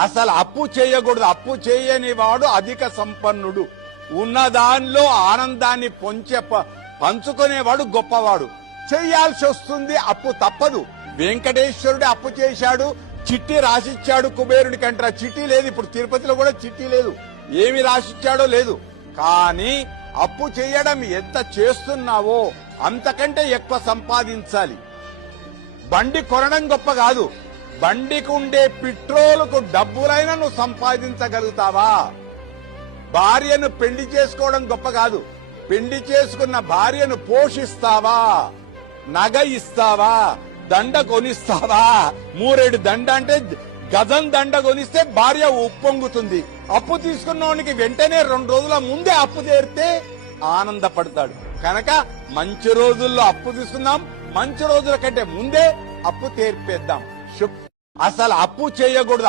అసలు అప్పు చేయకూడదు. అప్పు చేయని వాడు అధిక సంపన్నుడు. ఉన్న దానిలో ఆనందాన్ని పొంచే ప- పంచుకునేవాడు గొప్పవాడు. చెయ్యాల్సి వస్తుంది అప్పు తప్పదు. వెంకటేశ్వరుడు అప్పు చేశాడు. చిట్టి రాసిచ్చాడు కుబేరుడికి అంటారా చిట్టి లేదు. ఇప్పుడు తిరుపతిలో కూడా చిట్టి లేదు. ఏమి రాసిచ్చాడో లేదు. కానీ అప్పు చేయడం ఎంత చేస్తున్నావో అంతకంటే ఎక్కువ సంపాదించాలి. బండి కొనడం గొప్ప కాదు. బండికి ఉండే పెట్రోలుకు డబ్బులైనా నువ్వు సంపాదించగలుగుతావా? భార్యను పెళ్ళి చేసుకోవడం గొప్ప కాదు. పెళ్ళి చేసుకున్న భార్యను పోషిస్తావా? నగ ఇస్తావా? దండ కొనిస్తావా? మూరేడు దండ అంటే గజం దండ కొనిస్తే భార్య ఉప్పొంగుతుంది. అప్పు తీసుకున్నవానికి వెంటనే రెండు రోజుల ముందే అప్పు తీరితే ఆనందపడతాడు. కనుక మంచి రోజుల్లో అప్పు తీసుకుందాం. మంచి రోజుల కంటే ముందే అప్పు తీర్పేద్దాం. శుభ అసలు అప్పు చేయకూడదు.